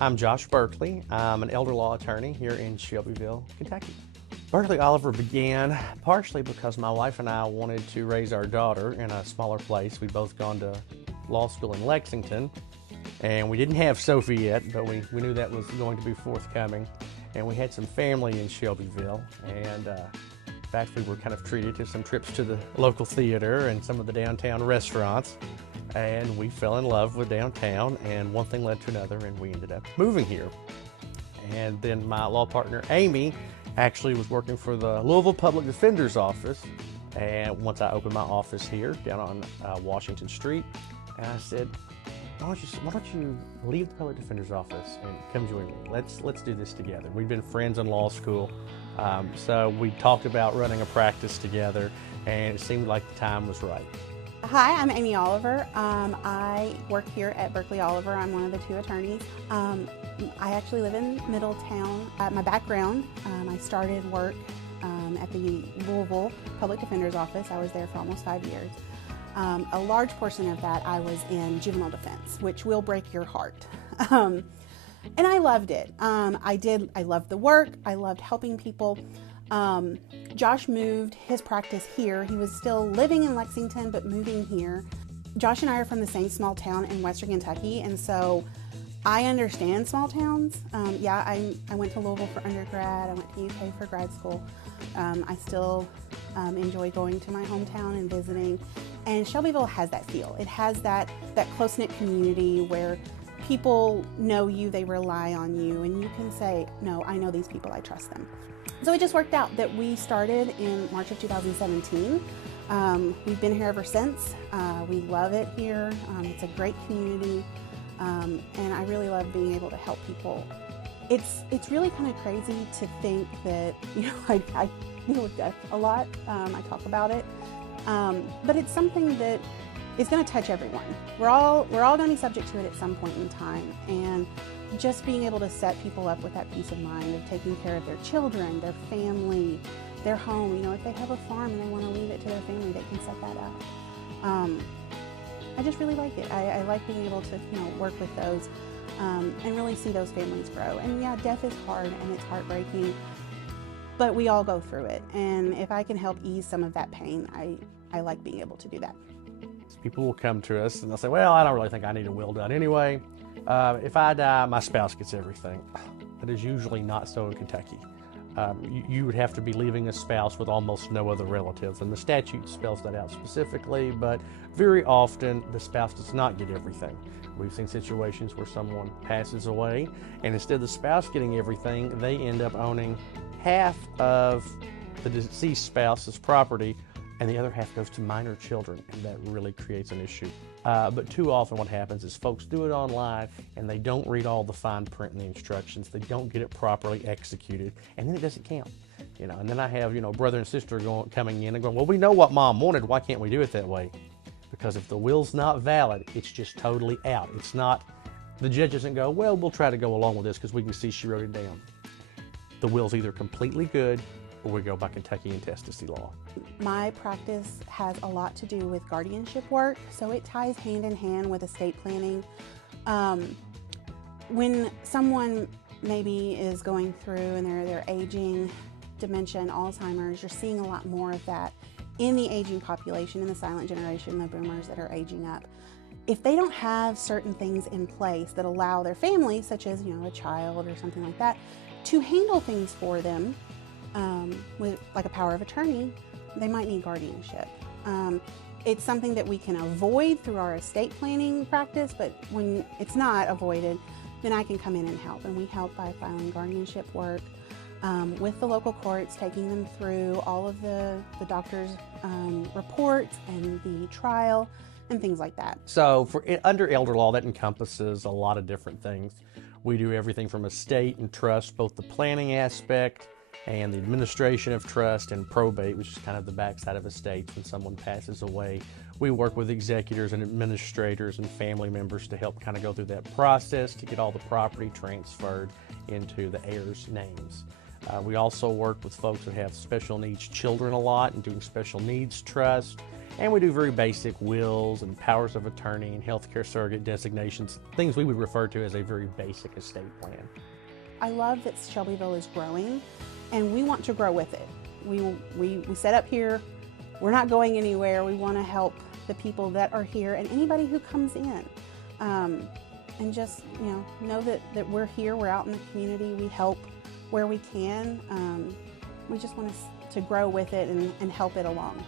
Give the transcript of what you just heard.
I'm Josh Berkley. I'm an elder law attorney here in Shelbyville, Kentucky. Berkley Oliver began partially because my wife and I wanted to raise our daughter in a smaller place. We'd both gone to law school in Lexington, and we didn't have Sophie yet, but we knew that was going to be forthcoming. And we had some family in Shelbyville, and in fact, we were kind of treated to some trips to the local theater and some of the downtown restaurants. And we fell in love with downtown, and one thing led to another, and we ended up moving here. And then my law partner, Amy, actually was working for the Louisville Public Defender's Office. And once I opened my office here down on Washington Street, and I said, why don't you leave the Public Defender's Office and come join me? Let's do this together. We've been friends in law school, so we talked about running a practice together, and it seemed like the time was right. Hi, I'm Amy Oliver. I work here at Berkley Oliver. I'm one of the two attorneys. I actually live in Middletown. My background, I started work at the Louisville Public Defender's Office. I was there for almost 5 years. A large portion of that I was in juvenile defense, which will break your heart. And I loved it. I loved the work. I loved helping people. Josh moved his practice here. He was still living in Lexington, but moving here. Josh and I are from the same small town in Western Kentucky, and so I understand small towns. I went to Louisville for undergrad. I went to UK for grad school. I still enjoy going to my hometown and visiting. And Shelbyville has that feel. It has that close-knit community where people know you, they rely on you, and you can say, no, I know these people, I trust them. So it just worked out that we started in March of 2017. We've been here ever since. We love it here. It's a great community, and I really love being able to help people. It's really kind of crazy to think that, I deal with death a lot. I talk about it, but it's something that is going to touch everyone. We're all going to be subject to it at some point in time, and just being able to set people up with that peace of mind of taking care of their children, their family, their home. If they have a farm and they want to leave it to their family, they can set that up. I just really like it. I like being able to work with those and really see those families grow. And yeah, death is hard and it's heartbreaking, but we all go through it. And if I can help ease some of that pain, I like being able to do that. People will come to us and they'll say, well, I don't really think I need a will done anyway. If I die, my spouse gets everything. That is usually not so in Kentucky. You would have to be leaving a spouse with almost no other relatives, and the statute spells that out specifically, but very often the spouse does not get everything. We've seen situations where someone passes away, and instead of the spouse getting everything, they end up owning half of the deceased spouse's property, and the other half goes to minor children, and that really creates an issue. But too often what happens is folks do it online and they don't read all the fine print and the instructions. They don't get it properly executed, and then it doesn't count. And then I have brother and sister coming in and going, well, we know what mom wanted. Why can't we do it that way? Because if the will's not valid, it's just totally out. It's not. The judge doesn't go, well, we'll try to go along with this because we can see she wrote it down. The will's either completely good, or we go by Kentucky intestacy law. My practice has a lot to do with guardianship work, so it ties hand in hand with estate planning. When someone maybe is going through and they're aging, dementia and Alzheimer's, you're seeing a lot more of that in the aging population, in the silent generation, the boomers that are aging up. If they don't have certain things in place that allow their family, such as a child or something like that, to handle things for them, with like a power of attorney, they might need guardianship. It's something that we can avoid through our estate planning practice, but when it's not avoided, then I can come in and help. And we help by filing guardianship work with the local courts, taking them through all of the doctor's reports and the trial and things like that. So under elder law, that encompasses a lot of different things. We do everything from estate and trust, both the planning aspect and the administration of trust, and probate, which is kind of the backside of estates when someone passes away. We work with executors and administrators and family members to help kind of go through that process to get all the property transferred into the heirs' names. We also work with folks that have special needs children a lot and doing special needs trust. And we do very basic wills and powers of attorney and healthcare surrogate designations, things we would refer to as a very basic estate plan. I love that Shelbyville is growing, and we want to grow with it. We set up here, we're not going anywhere. We want to help the people that are here and anybody who comes in. And just know that we're here, we're out in the community, we help where we can. We just want to grow with it and help it along.